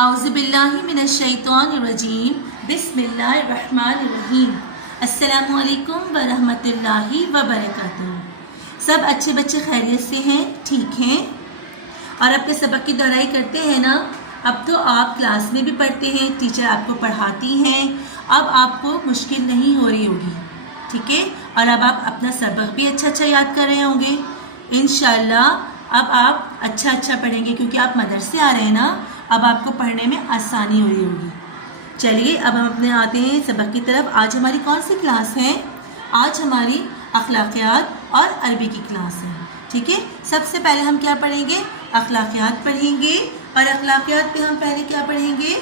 اعوذ باللہ من الشیطان الرجیم بسم اللہ الرحمن الرحیم السلام علیکم ورحمۃ اللہ وبرکاتہ۔ سب اچھے بچے خیریت سے ہیں، ٹھیک ہیں اور اپنے سبق کی دہرائی کرتے ہیں نا؟ اب تو آپ کلاس میں بھی پڑھتے ہیں، ٹیچر آپ کو پڑھاتی ہیں، اب آپ کو مشکل نہیں ہو رہی ہوگی، ٹھیک ہے؟ اور اب آپ اپنا سبق بھی اچھا یاد کر رہے ہوں گے انشاءاللہ۔ اب آپ اچھا پڑھیں گے کیونکہ آپ مدرسے آ رہے ہیں نا، اب آپ کو پڑھنے میں آسانی ہو رہی ہوگی۔ چلیے اب ہم اپنے آتے ہیں سبق کی طرف۔ آج ہماری کون سی کلاس ہے؟ آج ہماری اخلاقیات اور عربی کی کلاس ہے، ٹھیک ہے؟ سب سے پہلے ہم کیا پڑھیں گے؟ اخلاقیات پڑھیں گے، اور اخلاقیات پہ ہم پہلے کیا پڑھیں گے؟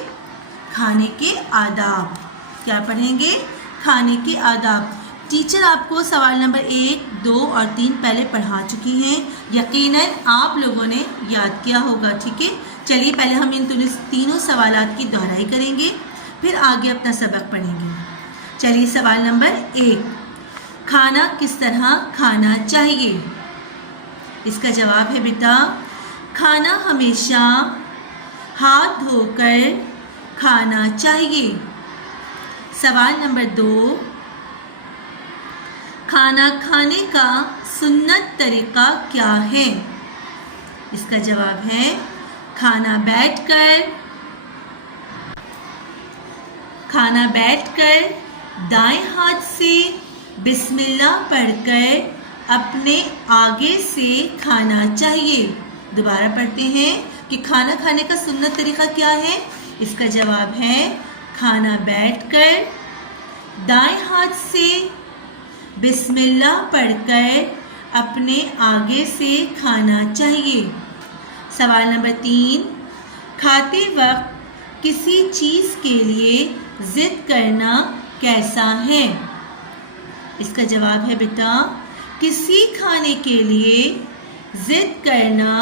کھانے کے آداب۔ کیا پڑھیں گے؟ کھانے کے آداب۔ ٹیچر آپ کو سوال نمبر 1، 2 اور 3 پہلے پڑھا چکی ہیں، یقیناً آپ لوگوں نے یاد کیا ہوگا، ٹھیک ہے؟ چلیے پہلے ہم ان تینوں سوالات کی دہرائی کریں گے، پھر آگے اپنا سبق پڑھیں گے۔ چلیے سوال نمبر 1، کھانا کس طرح کھانا چاہیے؟ اس کا جواب ہے بیٹا، کھانا ہمیشہ ہاتھ دھو کر کھانا چاہیے۔ سوال نمبر 2، کھانا کھانے کا سنت طریقہ کیا ہے؟ اس کا جواب ہے کھانا بیٹھ کر دائیں ہاتھ سے بسم اللہ پڑھ کر اپنے آگے سے کھانا چاہیے۔ دوبارہ پڑھتے ہیں کہ کھانا کھانے کا سنت طریقہ کیا ہے؟ اس کا جواب ہے کھانا بیٹھ کر دائیں ہاتھ سے بسم اللہ پڑھ کر اپنے آگے سے کھانا چاہیے۔ سوال نمبر 3، کھاتے وقت کسی چیز کے لیے ضد کرنا کیسا ہے؟ اس کا جواب ہے بیٹا، کسی کھانے کے لیے ضد کرنا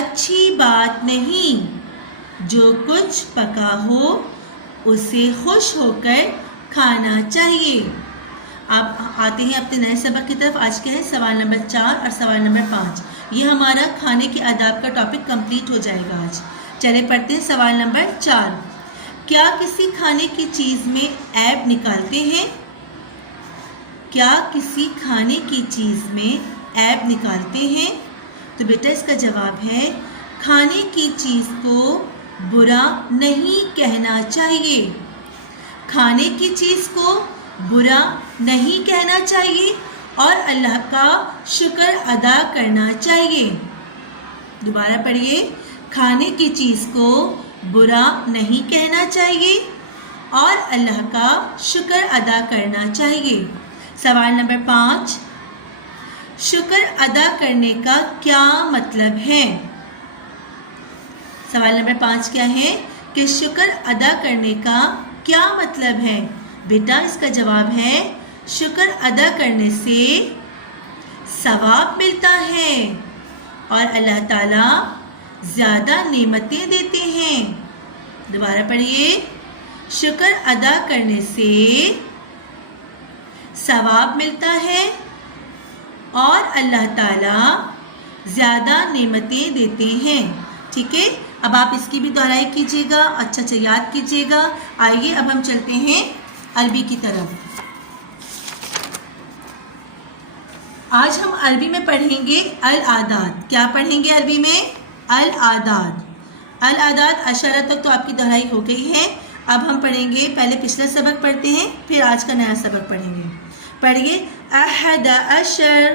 اچھی بات نہیں، جو کچھ پکا ہو اسے خوش ہو کر کھانا چاہیے۔ آپ آتے ہیں اپنے نئے سبق کی طرف۔ آج کے ہیں سوال نمبر 4 اور سوال نمبر 5۔ یہ ہمارا کھانے کے آداب کا ٹاپک کمپلیٹ ہو جائے گا آج۔ چلے پڑھتے ہیں سوال نمبر 4، کیا کسی کھانے کی چیز میں عیب نکالتے ہیں؟ کیا کسی کھانے کی چیز میں عیب نکالتے ہیں؟ تو بیٹا اس کا جواب ہے کھانے کی چیز کو برا نہیں کہنا چاہیے۔ کھانے کی چیز کو برا نہیں کہنا چاہیے اور اللہ کا شکر ادا کرنا چاہیے۔ دوبارہ پڑھیے، کھانے کی چیز کو برا نہیں کہنا چاہیے اور اللہ کا شکر ادا کرنا چاہیے۔ سوال نمبر 5، شکر ادا کرنے کا کیا مطلب ہے؟ سوال نمبر 5 کیا ہے کہ شکر ادا کرنے کا کیا مطلب ہے؟ بیٹا اس کا جواب ہے شکر ادا کرنے سے ثواب ملتا ہے اور اللہ تعالیٰ زیادہ نعمتیں دیتے ہیں۔ دوبارہ پڑھیے، شکر ادا کرنے سے ثواب ملتا ہے اور اللہ تعالیٰ زیادہ نعمتیں دیتے ہیں، ٹھیک ہے؟ اب آپ اس کی بھی دہرائی کیجیے گا، اچھا یاد کیجیے گا۔ آئیے اب ہم چلتے ہیں عربی کی طرف۔ آج ہم عربی میں پڑھیں گے العادات۔ کیا پڑھیں گے عربی میں؟ العادات عشرہ تک تو آپ کی دہرائی ہو گئی ہے۔ اب ہم پڑھیں گے، پہلے پچھلا سبق پڑھتے ہیں پھر آج کا نیا سبق پڑھیں گے۔ پڑھیے، احد عشر۔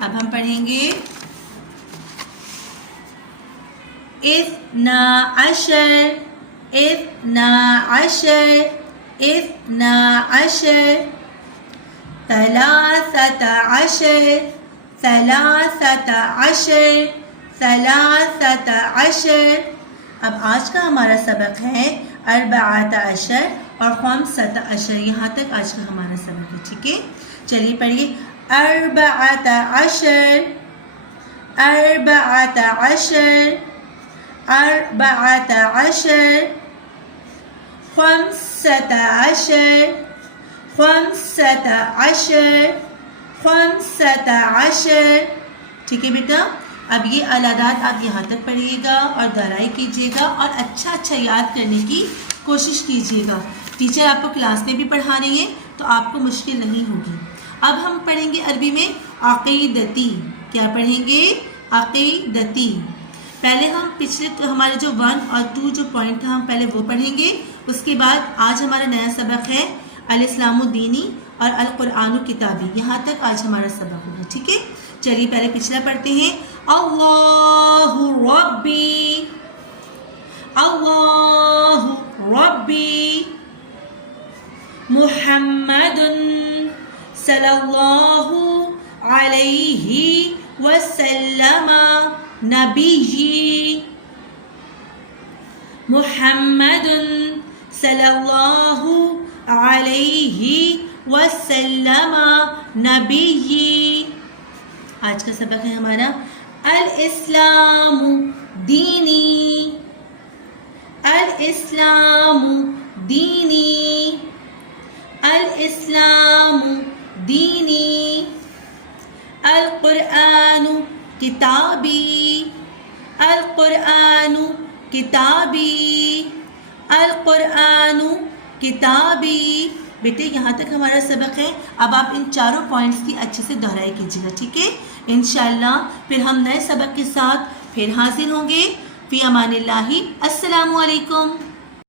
اب ہم پڑھیں گے اثنا عشر، ثلاثة عشر۔ اب آج کا ہمارا سبق ہے 14 اور 15، یہاں تک آج کا ہمارا سبق ہے، ٹھیک ہے؟ چلیے پڑھیے، 14 15 15 ٹھیک ہے بیٹا. اب یہ اعداد آپ یہاں تک پڑھیے گا اور دہرائی کیجیے گا اور اچھا یاد کرنے کی کوشش کیجیے گا. ٹیچر آپ کو کلاس میں بھی پڑھا رہی ہیں تو آپ کو مشکل نہیں ہوگی. اب ہم پڑھیں گے عربی میں عقیدتی. کیا پڑھیں گے؟ عقیدتی. پہلے ہم پچھلے ہمارے جو 1 اور 2 جو پوائنٹ تھا ہم پہلے وہ پڑھیں گے. اس کے بعد آج ہمارا نیا سبق ہے الاسلام دینی اور القرآن کتابی. یہاں تک آج ہمارا سبق ہوگا. ٹھیک ہے، چلیے پہلے پچھلا پڑھتے ہیں. اللہ ربی، اللہ ربی، محمد صلی اللہ علیہ وسلم نبی، محمد صلی اللہ علیہ وسلم نبی. آج کا سبق ہے ہمارا الاسلام دینی، الاسلام دینی، الاسلام دینی، القرآن کتابی، القرآن کتابی، القرآن کتابی. بیٹے یہاں تک ہمارا سبق ہے. اب آپ ان چاروں پوائنٹس کی اچھے سے دہرائی کیجیے گا. ٹھیک ہے، انشاءاللہ پھر ہم نئے سبق کے ساتھ پھر حاضر ہوں گے. فی امان اللہ. السلام علیکم.